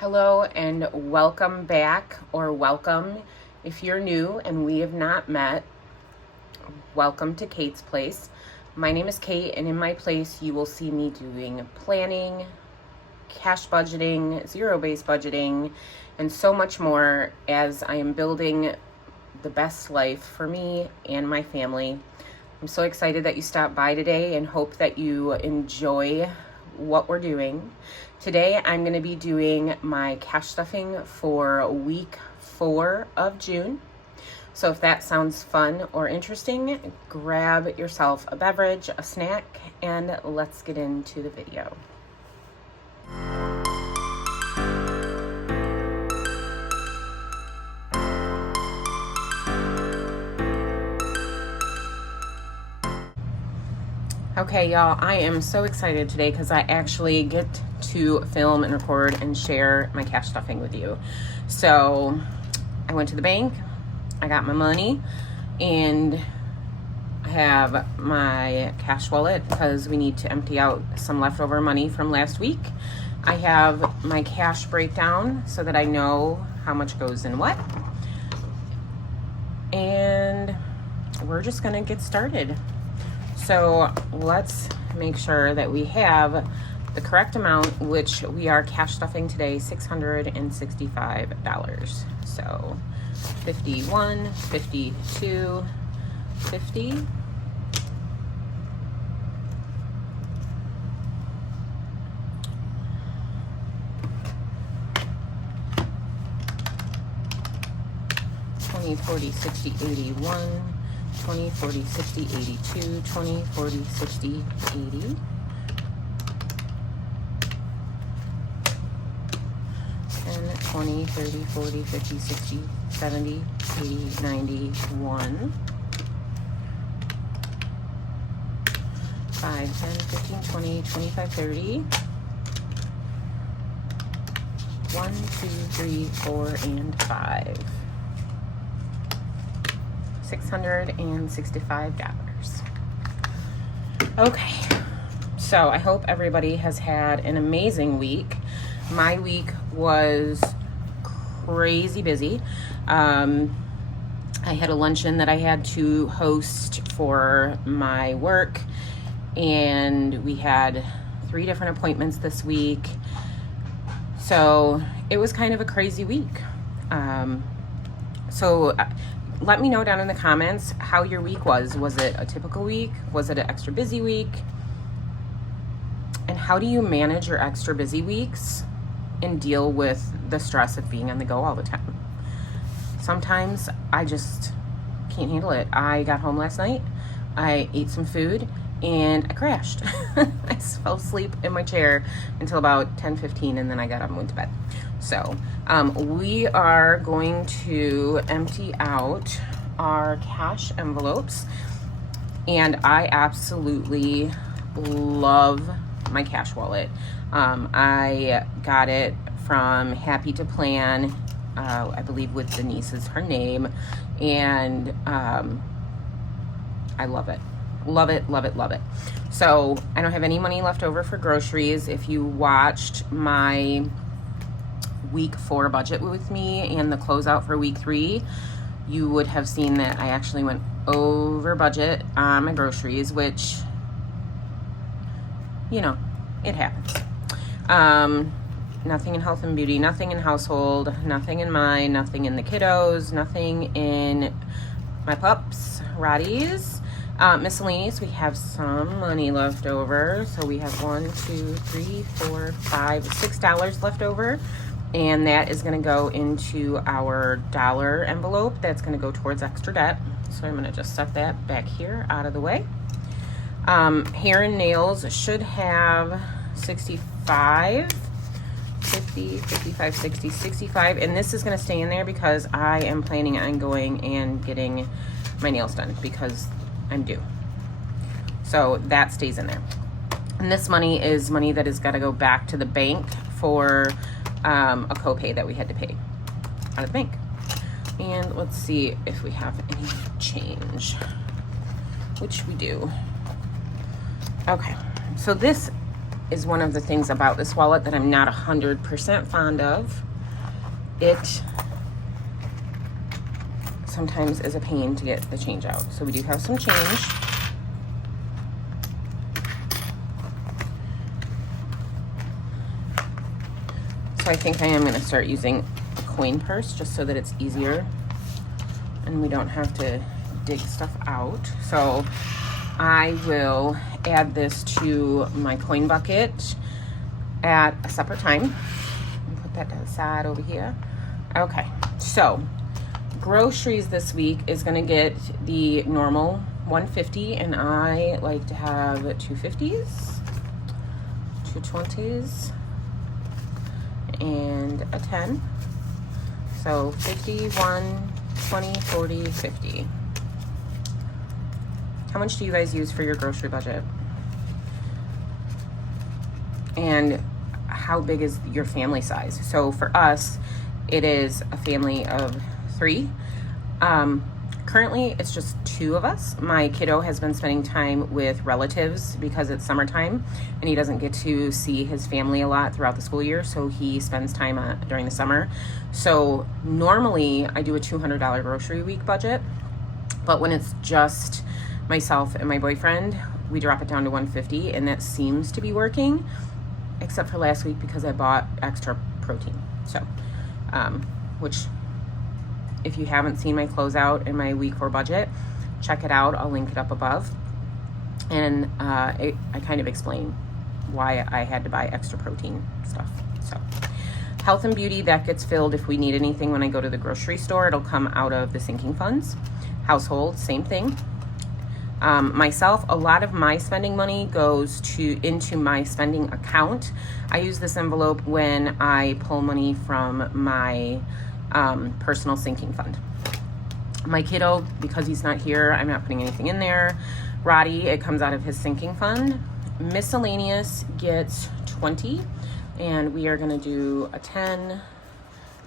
Hello and welcome back, or welcome if you're new and we have not met. Welcome to Kate's Place. My name is Kate, and in my place you will see me doing planning, cash budgeting, zero-based budgeting, and so much more as I am building the best life for me and my family. I'm so excited that you stopped by today and hope that you enjoy what we're doing. Today I'm going to be doing my cash stuffing for week 4 of June. So if that sounds fun or interesting, grab yourself a beverage, a snack, and let's get into the video. Okay, y'all, I am so excited today because I actually get to film and record and share my cash stuffing with you. So I went to the bank, I got my money, and I have my cash wallet because we need to empty out some leftover money from last week. I have my cash breakdown so that I know how much goes in what. And we're just gonna get started. So let's make sure that we have the correct amount, which we are cash stuffing today, $665. So 51, 52, 50. $20, $40, $60, $81. 20, 40, 60, 82, 20, 40, 60, 80. And 20, 30, 40, 50, 60, 70, 80, 90, 1. 5, 10, 15, 20, 25, 30. 1, 2, 3, 4, and 5. $665. Okay, so I hope everybody has had an amazing week. My week was crazy busy. I had a luncheon that I had to host for my work, and we had 3 different appointments this week. So it was kind of a crazy week. Let me know down in the comments how your week was. Was it a typical week? Was it an extra busy week? And how do you manage your extra busy weeks and deal with the stress of being on the go all the time? Sometimes I just can't handle it. I got home last night, I ate some food, and I crashed. I fell asleep in my chair until about 10:15, and then I got up and went to bed. So we are going to empty out our cash envelopes, and I absolutely love my cash wallet. I got it from Happy to Plan, I believe with Denise is her name, and I love it. Love it, love it, love it. So I don't have any money left over for groceries. If you watched my week 4 budget with me and the closeout for week 3, you would have seen that I actually went over budget on my groceries, which, you know, it happens. Nothing in health and beauty, nothing in household, nothing in mine, nothing in the kiddos, nothing in my pups, Roddy's. Miscellaneous, we have some money left over. So we have $6 left over. And that is going to go into our dollar envelope. That's going to go towards extra debt. So I'm going to just set that back here out of the way. Hair and nails should have 65, 50, 55, 60, 65. And this is going to stay in there because I am planning on going and getting my nails done because I'm due. So that stays in there. And this money is money that has got to go back to the bank for a copay that we had to pay out of the bank. And let's see if we have any change, which we do. Okay, so this is one of the things about this wallet that I'm not 100% fond of. It sometimes is a pain to get the change out. So we do have some change. So I think I am going to start using a coin purse just so that it's easier and we don't have to dig stuff out. So I will add this to my coin bucket at a separate time. Put that to the side over here. Okay, so groceries this week is going to get the normal $150, and I like to have 250s, 220s, and a 10. So 50, 1, 20, 40, 50. How much do you guys use for your grocery budget? And how big is your family size? So for us, it is a family of 3. Currently, it's just 2 of us. My kiddo has been spending time with relatives because it's summertime and he doesn't get to see his family a lot throughout the school year, so he spends time during the summer. So normally, I do a $200 grocery week budget, but when it's just myself and my boyfriend, we drop it down to $150, and that seems to be working, except for last week because I bought extra protein. So, which, if you haven't seen my closeout in my week 4 budget, check it out. I'll link it up above. And I kind of explain why I had to buy extra protein stuff. So, health and beauty, that gets filled if we need anything when I go to the grocery store. It'll come out of the sinking funds. Household, same thing. Myself, a lot of my spending money goes into my spending account. I use this envelope when I pull money from my personal sinking fund. My kiddo, because he's not here, I'm not putting anything in there. Roddy, it comes out of his sinking fund. Miscellaneous gets 20, and we are going to do a 10,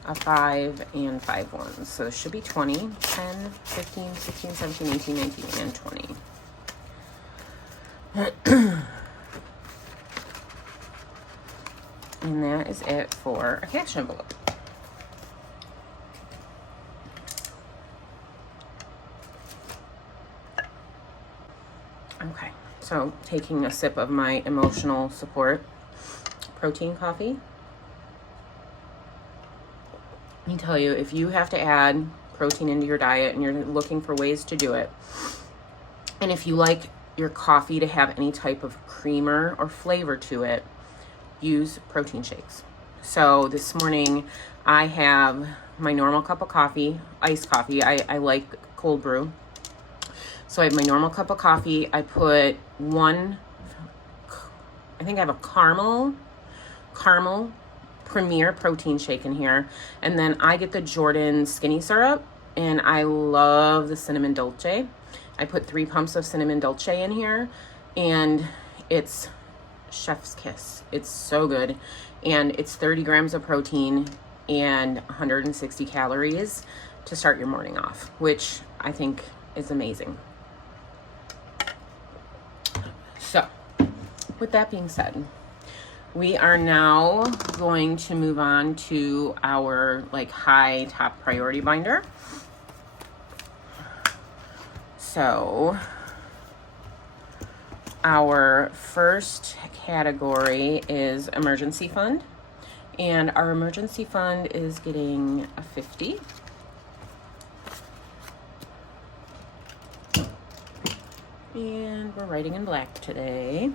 a 5, and 5 ones. So there should be 20, 10, 15, 16, 17, 18, 19, and 20. And that is it for a cash envelope. Okay, so taking a sip of my emotional support protein coffee. Let me tell you, if you have to add protein into your diet and you're looking for ways to do it, and if you like your coffee to have any type of creamer or flavor to it, use protein shakes. So this morning I have my normal cup of coffee, iced coffee. I like cold brew. So I have my normal cup of coffee. I put I think I have a caramel Premier protein shake in here. And then I get the Jordan skinny syrup, and I love the cinnamon dolce. I put 3 pumps of cinnamon dolce in here, and it's chef's kiss. It's so good. And it's 30 grams of protein and 160 calories to start your morning off, which I think is amazing. So, with that being said, we are now going to move on to our high top priority binder. So, our first category is emergency fund, and our emergency fund is getting a 50. And we're writing in black today.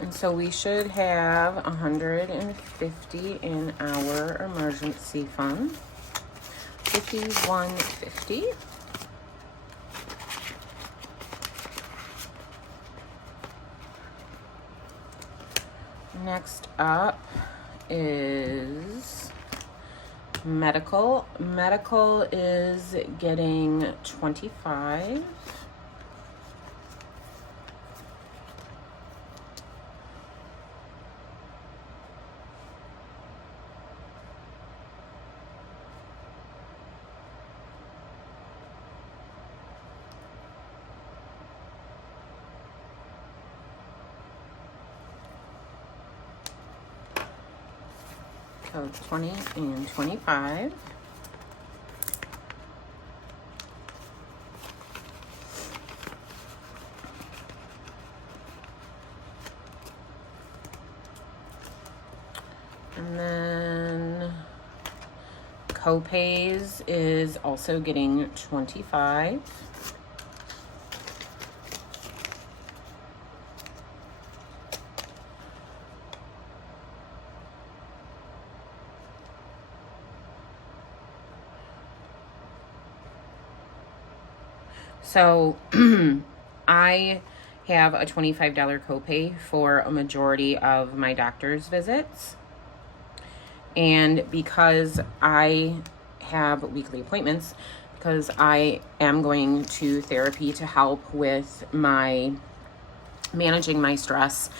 And so we should have 150 in our emergency fund. 5150. Next up is medical. Medical is getting 25. So 20 and 25. And then copays is also getting 25. So I have a $25 copay for a majority of my doctor's visits. And because I have weekly appointments, because I am going to therapy to help with my managing my stress,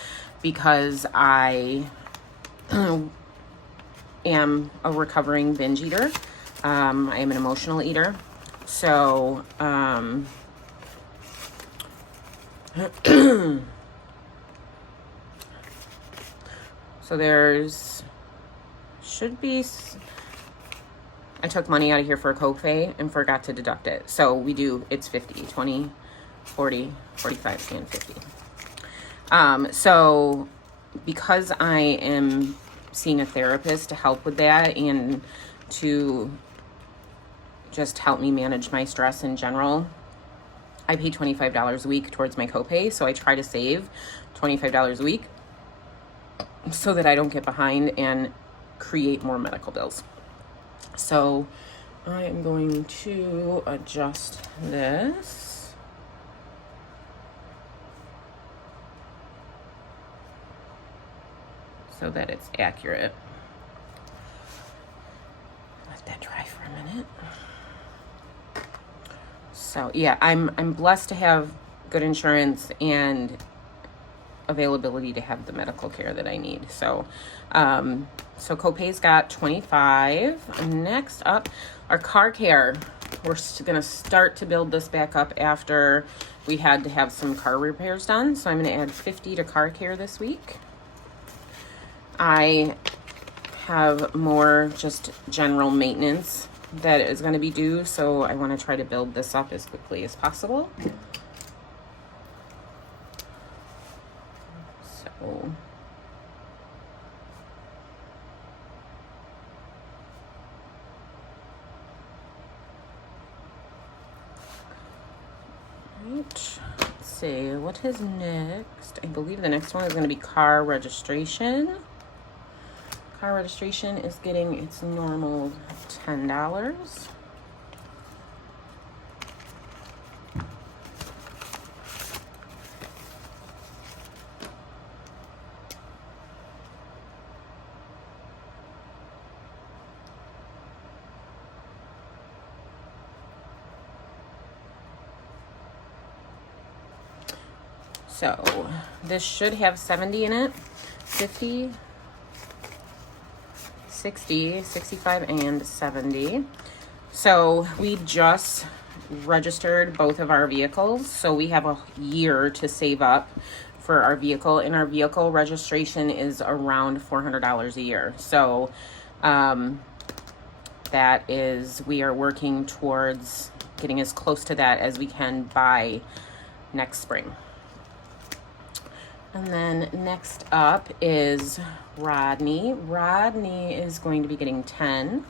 because I am a recovering binge eater. I am an emotional eater. So, so there's, should be, I took money out of here for a copay and forgot to deduct it. So we do, it's 50, 20, 40, 45, and 50. So because I am seeing a therapist to help with that and to just help me manage my stress in general, I pay $25 a week towards my copay. So I try to save $25 a week so that I don't get behind and create more medical bills. So I am going to adjust this. So that it's accurate. Let that dry for a minute. So yeah, I'm blessed to have good insurance and availability to have the medical care that I need. So so copay's got 25. Next up, our car care. We're going to start to build this back up after we had to have some car repairs done. So I'm going to add 50 to car care this week. I have more just general maintenance that is going to be due, so I want to try to build this up as quickly as possible. So right, let's see what is next. I believe the next one is going to be car registration. Car registration is getting its normal $10. So this should have 70 in it, 50, 60, 65, and 70. So we just registered both of our vehicles. So we have a year to save up for our vehicle, and our vehicle registration is around $400 a year. So that is, we are working towards getting as close to that as we can by next spring. And then next up is Rodney. Rodney is going to be getting 10.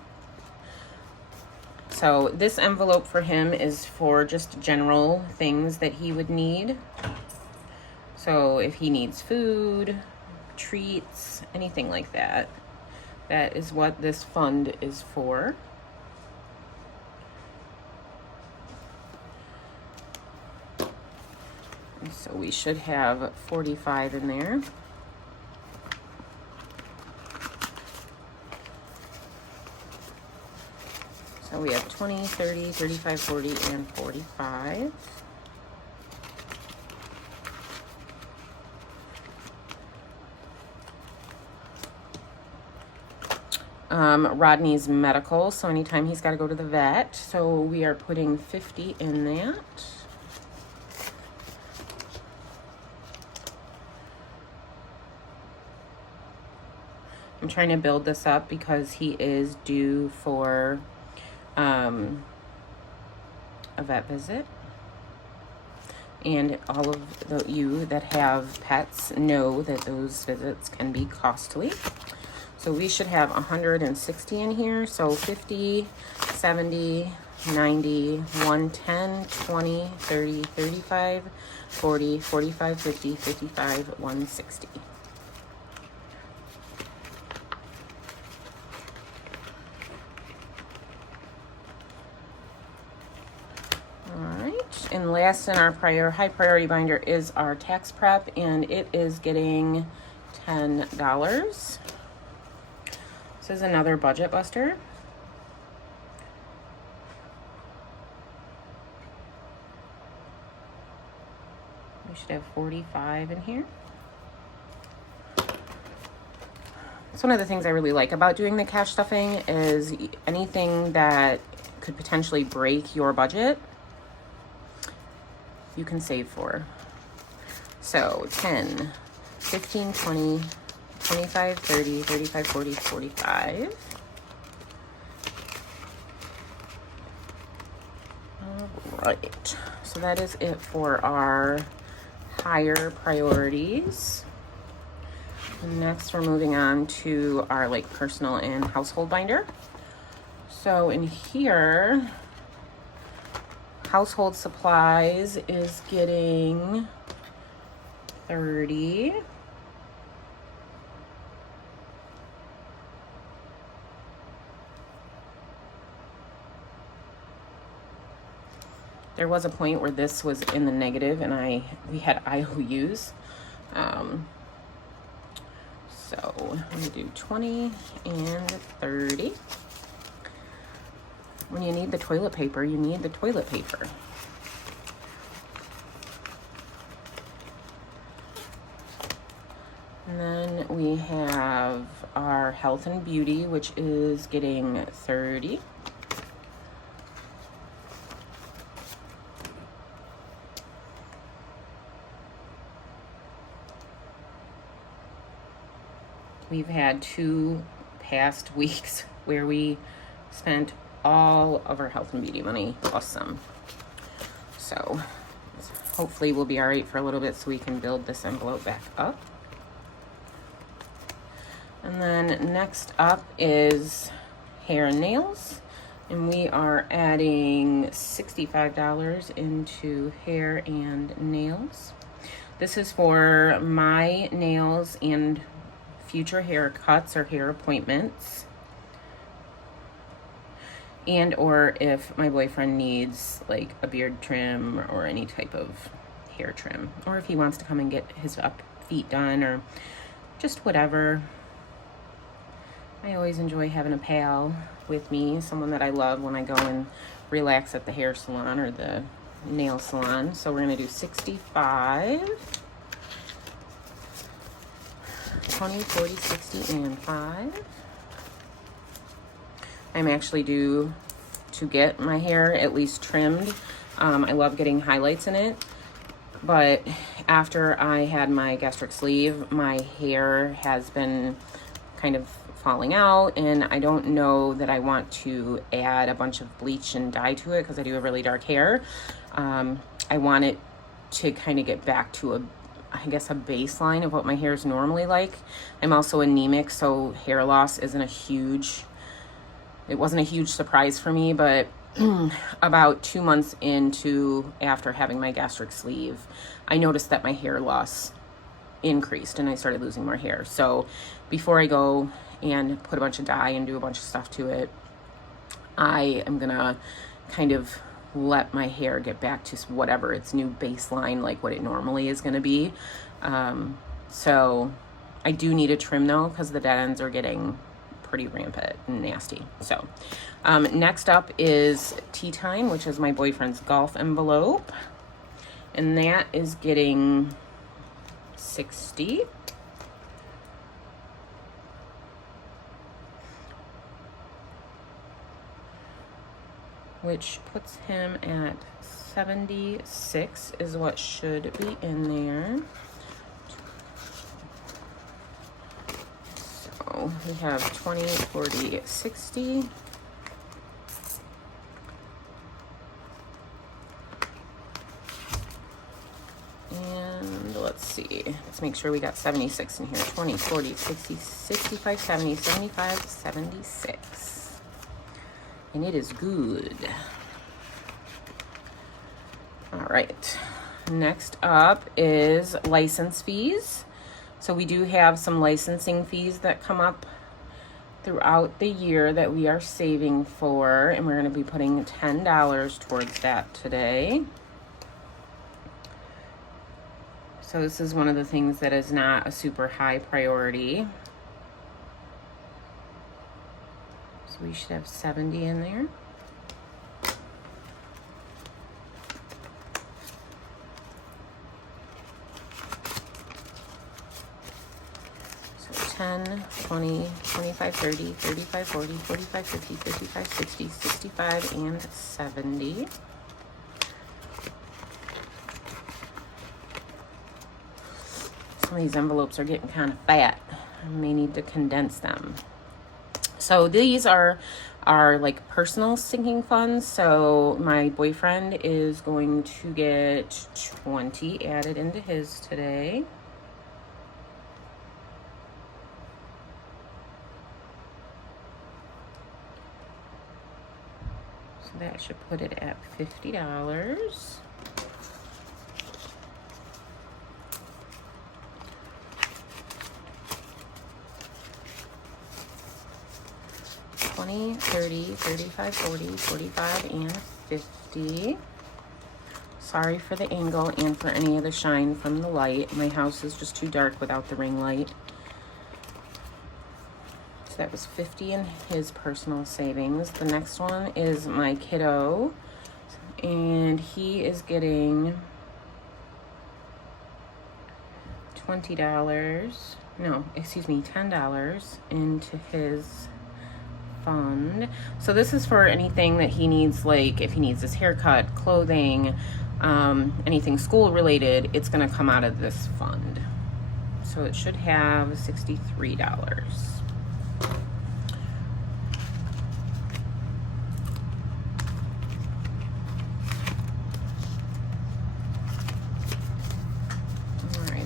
So this envelope for him is for just general things that he would need. So if he needs food, treats, anything like that, that is what this fund is for. So we should have 45 in there. So we have 20, 30, 35, 40, and 45. Rodney's medical, so anytime he's got to go to the vet. So we are putting 50 in that. I'm trying to build this up because he is due for a vet visit. And all of you that have pets know that those visits can be costly. So we should have 160 in here. So 50, 70, 90, 110, 20, 30, 35, 40, 45, 50, 55, 160. And last in our high priority binder is our tax prep, and it is getting $10. This is another budget buster. We should have 45 in here. So one of the things I really like about doing the cash stuffing is anything that could potentially break your budget, you can save for. So 10, 15, 20, 25, 30, 35, 40, 45. All right, so that is it for our higher priorities. And next we're moving on to our like personal and household binder. So in here, household supplies is getting 30. There was a point where this was in the negative and we had IOUs. So I'm gonna do 20 and 30. When you need the toilet paper, you need the toilet paper. And then we have our health and beauty, which is getting 30. We've had 2 past weeks where we spent all of our health and beauty money plus some. So hopefully we'll be all right for a little bit so we can build this envelope back up. And then next up is hair and nails. And we are adding $65 into hair and nails. This is for my nails and future haircuts or hair appointments. And or if my boyfriend needs like a beard trim or any type of hair trim, or if he wants to come and get his feet done or just whatever. I always enjoy having a pal with me, someone that I love when I go and relax at the hair salon or the nail salon. So we're gonna do 65, 20, 40, 60, and 5. I'm actually due to get my hair at least trimmed. I love getting highlights in it, but after I had my gastric sleeve, my hair has been kind of falling out, and I don't know that I want to add a bunch of bleach and dye to it because I do have really dark hair. I want it to kind of get back to a baseline of what my hair is normally like. I'm also anemic, so hair loss isn't it wasn't a huge surprise for me, but about 2 months after having my gastric sleeve, I noticed that my hair loss increased and I started losing more hair. So before I go and put a bunch of dye and do a bunch of stuff to it, I am gonna kind of let my hair get back to whatever its new baseline, like what it normally is gonna be. So I do need a trim though, because the dead ends are getting pretty rampant and nasty. So next up is tea time, which is my boyfriend's golf envelope, and that is getting 60. Which puts him at 76 is what should be in there. So we have 20, 40, 60. And let's see, let's make sure we got 76 in here. 20, 40, 60, 65, 70, 75, 76. And it is good. All right, next up is license fees. So we do have some licensing fees that come up throughout the year that we are saving for, and we're going to be putting $10 towards that today. So this is one of the things that is not a super high priority. So we should have 70 in there. So 10, 20, 25, 30, 35, 40, 45, 50, 55, 60, 65, and 70. Some of these envelopes are getting kind of fat. I may need to condense them. So these are like personal sinking funds. So my boyfriend is going to get 20 added into his today. So that should put it at $50. 20, 30, 35, 40, 45, and 50. Sorry for the angle and for any of the shine from the light. My house is just too dark without the ring light. So that was 50 in his personal savings. The next one is my kiddo, and he is getting $10 into his fund. So this is for anything that he needs, like if he needs his haircut, clothing, anything school related, it's going to come out of this fund. So it should have $63.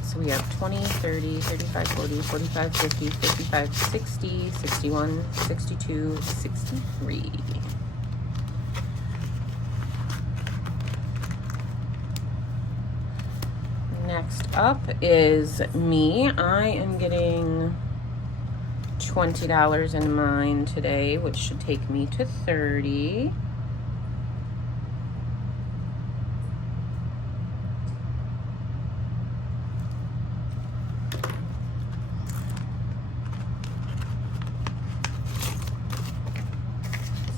So we have 20, 30, 35, 40, 45, 50, 55, 60, 61, 62, 63. Next up is me. I am getting $20 in mine today, which should take me to 30.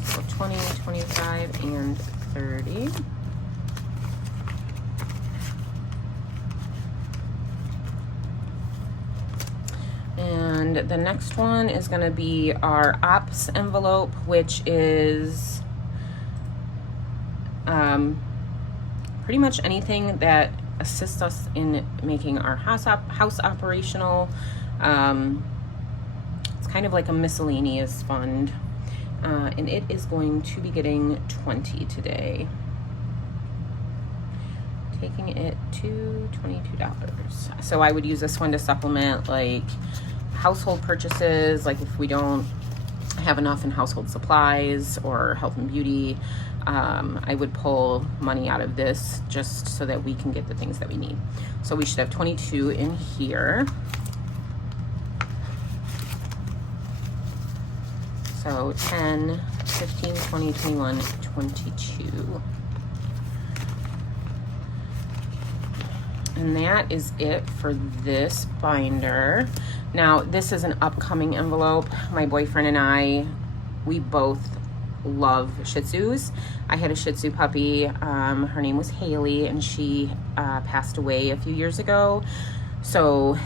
So 20, 25, and 30. And the next one is going to be our ops envelope, which is pretty much anything that assists us in making our house operational. It's kind of like a miscellaneous fund, and it is going to be getting 20 today, taking it to $22. So I would use this one to supplement like household purchases, like if we don't have enough in household supplies or health and beauty. I would pull money out of this just so that we can get the things that we need. So we should have 22 in here. So 10, 15, 20, 21, 22. And that is it for this binder. Now, this is an upcoming envelope. My boyfriend and I, we both love Shih Tzus. I had a Shih Tzu puppy. Her name was Haley, and she passed away a few years ago. So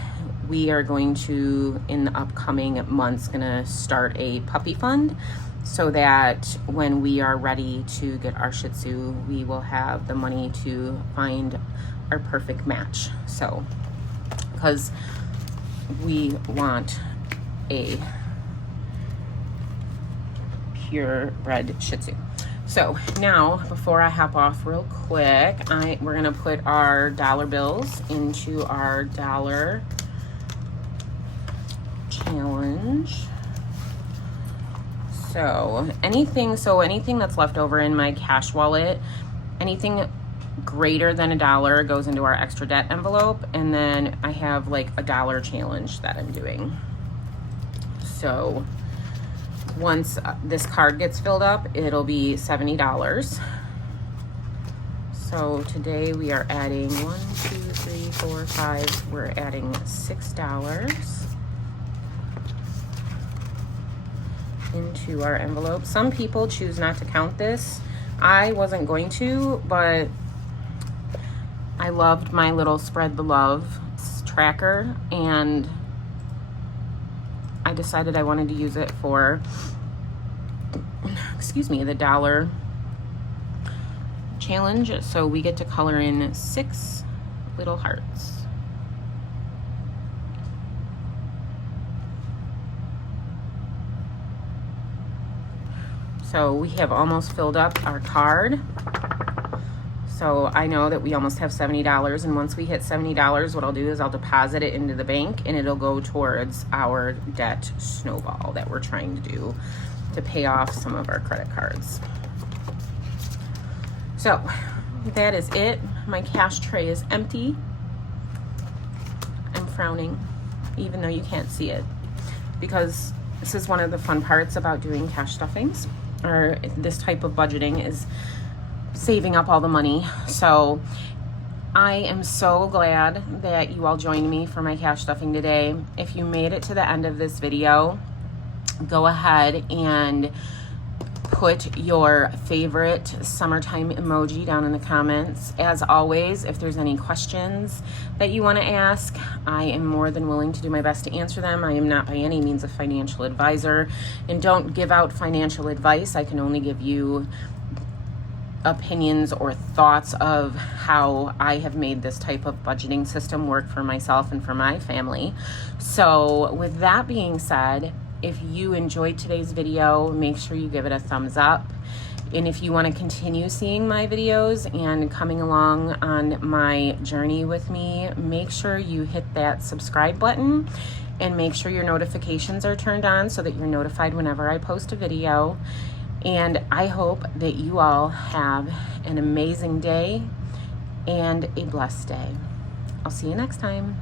we are going to, in the upcoming months, gonna start a puppy fund so that when we are ready to get our Shih Tzu, we will have the money to find our perfect match. So, because we want a purebred Shih Tzu. So now, before I hop off real quick, we're gonna put our dollar bills into our dollar challenge. So anything that's left over in my cash wallet, anything greater than $1 goes into our extra debt envelope, and then I have like a dollar challenge that I'm doing. So once this card gets filled up, it'll be $70. So today we are adding 1, 2, 3, 4, 5. We're adding $6 into our envelope. Some people choose not to count this. I wasn't going to, but I loved my little Spread the Love tracker, and I decided I wanted to use it for, the dollar challenge. So we get to color in 6 little hearts. So we have almost filled up our card. So I know that we almost have $70, and once we hit $70, what I'll do is I'll deposit it into the bank, and it'll go towards our debt snowball that we're trying to do to pay off some of our credit cards. So that is it. My cash tray is empty. I'm frowning, even though you can't see it, because this is one of the fun parts about doing cash stuffings, or this type of budgeting, is saving up all the money. So I am so glad that you all joined me for my cash stuffing today. If you made it to the end of this video, go ahead and put your favorite summertime emoji down in the comments. As always, if there's any questions that you want to ask, I am more than willing to do my best to answer them. I am not by any means a financial advisor, and don't give out financial advice. I can only give you opinions or thoughts of how I have made this type of budgeting system work for myself and for my family. So with that being said, if you enjoyed today's video, make sure you give it a thumbs up. And if you want to continue seeing my videos and coming along on my journey with me, make sure you hit that subscribe button and make sure your notifications are turned on so that you're notified whenever I post a video. And I hope that you all have an amazing day and a blessed day. I'll see you next time.